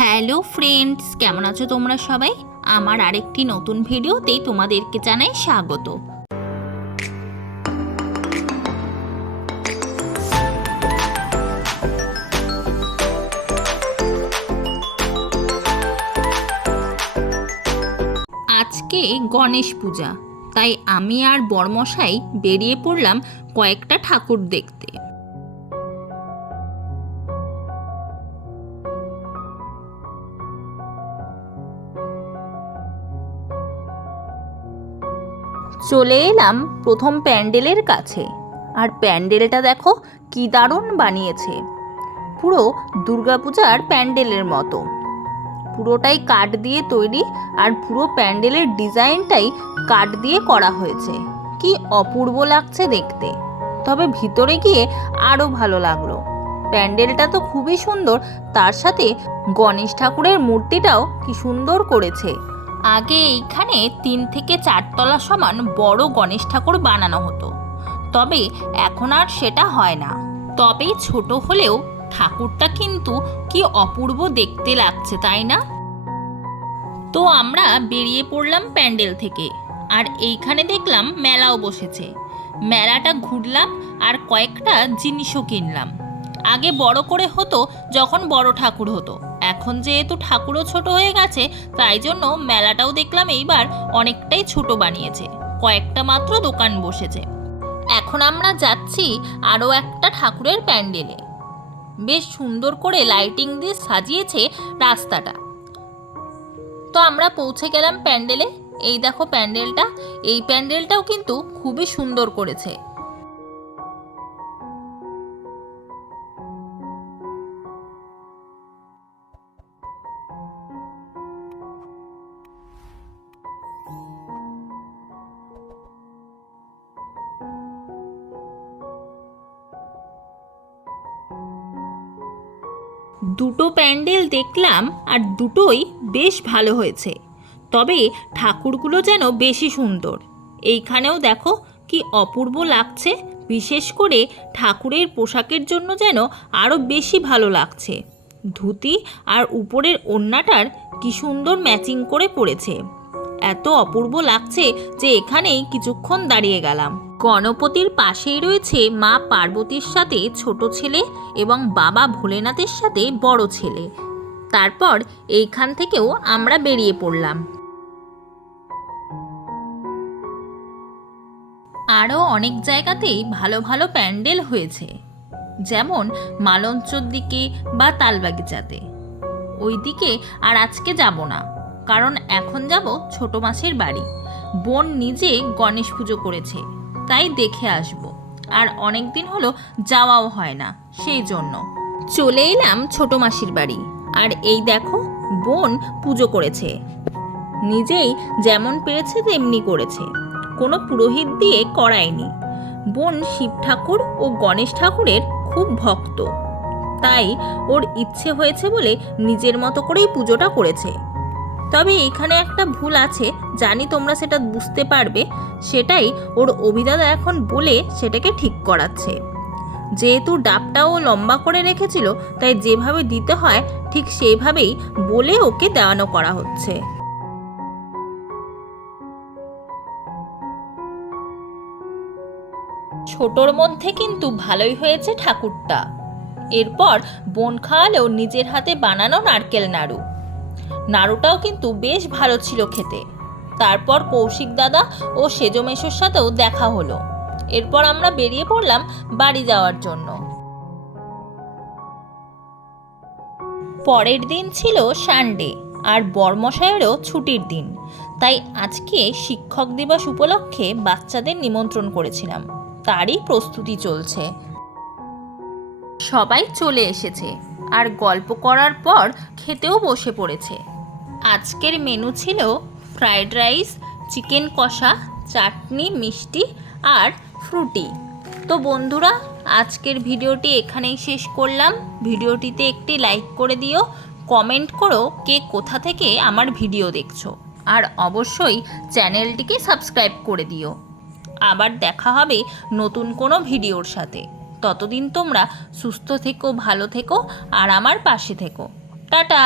Hello friends, কেমন আছো তোমরা সবাই? আমার আরেকটি নতুন ভিডিওতেই তোমাদেরকে জানাই স্বাগত। আজকে গণেশ পূজা, তাই আমি আর বড়মশাই বেরিয়ে পড়লাম কয়েকটা ঠাকুর দেখতে। চলে এলাম প্রথম প্যান্ডেলের কাছে, আর প্যান্ডেলটা দেখো কি দারুণ বানিয়েছে। পুরো দুর্গাপূজার প্যান্ডেলের মতো, পুরোটাই কাঠ দিয়ে তৈরি, আর পুরো প্যান্ডেলের ডিজাইনটাই কাঠ দিয়ে করা হয়েছে। কি অপূর্ব লাগছে দেখতে। তবে ভিতরে গিয়ে আরও ভালো লাগলো। প্যান্ডেলটা তো খুবই সুন্দর, তার সাথে গণেশ ঠাকুরের মূর্তিটাও কি সুন্দর করেছে। আগে এইখানে 3 থেকে 4 তলা সমান বড় গণেশ ঠাকুর বানানো হতো, তবে এখন আর সেটা হয় না। তবে ছোট হলেও ঠাকুরটা কিন্তু কি অপূর্ব দেখতে লাগছে, তাই না? তো আমরা বেরিয়ে পড়লাম প্যান্ডেল থেকে, আর এইখানে দেখলাম মেলাও বসেছে। মেলাটা ঘুরলাম আর কয়েকটা জিনিসও কিনলাম। আগে বড় করে হতো যখন বড় ঠাকুর হতো, এখন যেহেতু ঠাকুরও ছোট হয়ে গেছে, তাই জন্য মেলাটাও দেখলাম এইবার অনেকটাই ছোট বানিয়েছে, কয়েকটা মাত্র দোকান বসেছে। এখন আমরা যাচ্ছি আরও একটা ঠাকুরের প্যান্ডেলে। বেশ সুন্দর করে লাইটিং দিয়ে সাজিয়েছে রাস্তাটা। তো আমরা পৌঁছে গেলাম প্যান্ডেলে। এই দেখো প্যান্ডেলটা, এই প্যান্ডেলটাও কিন্তু খুবই সুন্দর করেছে। দুটো প্যান্ডেল দেখলাম, আর দুটোই বেশ ভালো হয়েছে। তবে ঠাকুরগুলো যেন বেশি সুন্দর। এইখানেও দেখো কি অপূর্ব লাগছে। বিশেষ করে ঠাকুরের পোশাকের জন্য যেন আরও বেশি ভালো লাগছে। ধুতি আর উপরের ওড়নাটার কি সুন্দর ম্যাচিং করে পড়েছে। এত অপূর্ব লাগছে যে এখানেই কিছুক্ষণ দাঁড়িয়ে গেলাম। গণপতির পাশেই রয়েছে মা পার্বতীর সাথে ছোট ছেলে এবং বাবা ভোলেনাথের সাথে বড় ছেলে। তারপর এইখান থেকেও আমরা বেরিয়ে পড়লাম। আরও অনেক জায়গাতেই ভালো ভালো প্যান্ডেল হয়েছে, যেমন মালঞ্চর দিকে বা তালবাগিচাতে। ওই দিকে আর আজকে যাব না, কারণ এখন যাব ছোট মাসির বাড়ি। বোন নিজে গণেশ পুজো করেছে, তাই দেখে আসব। আর অনেক দিন হলো যাওয়াও হয় না, সেই জন্য চলে এলাম ছোট মাসির বাড়ি। আর এই দেখো বোন পুজো করেছে, নিজেই যেমন পেরেছে তেমনি করেছে, কোনো পুরোহিত দিয়ে করায়নি। বোন শিব ঠাকুর ও গণেশ ঠাকুরের খুব ভক্ত, তাই ওর ইচ্ছে হয়েছে বলে নিজের মতো করেই পুজোটা করেছে। তবে এখানে একটা ভুল আছে, জানি তোমরা সেটা বুঝতে পারবে। সেটাই ওর অভিদাদা এখন বলে সেটাকে ঠিক করাচ্ছে। যেহেতু ডাবটাও লম্বা করে রেখেছিল, তাই যেভাবে দিতে হয় ঠিক সেইভাবেই বলে ওকে দেওয়ানো করা হচ্ছে। ছোটর মধ্যে কিন্তু ভালোই হয়েছে ঠাকুরটা। এরপর বোন খাওয়ালেও নিজের হাতে বানানো নারকেল নাড়ু। নাড়ুটাও কিন্তু বেশ ভালো ছিল খেতে। তারপর কৌশিক দাদা ও সেজো মেশোর সাথেও দেখা হলো। এরপর আমরা বেরিয়ে পড়লাম বাড়ি যাওয়ার জন্য। পরের দিন ছিল সানডে, আর বরমশায়েরও ছুটির দিন, তাই আজকে শিক্ষক দিবস উপলক্ষে বাচ্চাদের নিমন্ত্রণ করেছিলাম, তারই প্রস্তুতি চলছে। সবাই চলে এসেছে, আর গল্প করার পর খেতেও বসে পড়েছে। আজকের মেনু ছিল ফ্রাইড রাইস, চিকেন কষা, চাটনি, মিষ্টি আর ফ্রুটি। তো বন্ধুরা, আজকের ভিডিওটি এখানেই শেষ করলাম। ভিডিওটিতে একটি লাইক করে দিও, কমেন্ট করো কে কোথা থেকে আমার ভিডিও দেখছো, আর অবশ্যই চ্যানেলটিকে সাবস্ক্রাইব করে দিও। আবার দেখা হবে নতুন কোনো ভিডিওর সাথে। ততদিন তোমরা সুস্থ থেকো, ভালো থেকো, আর আমার পাশে থেকো। টাটা।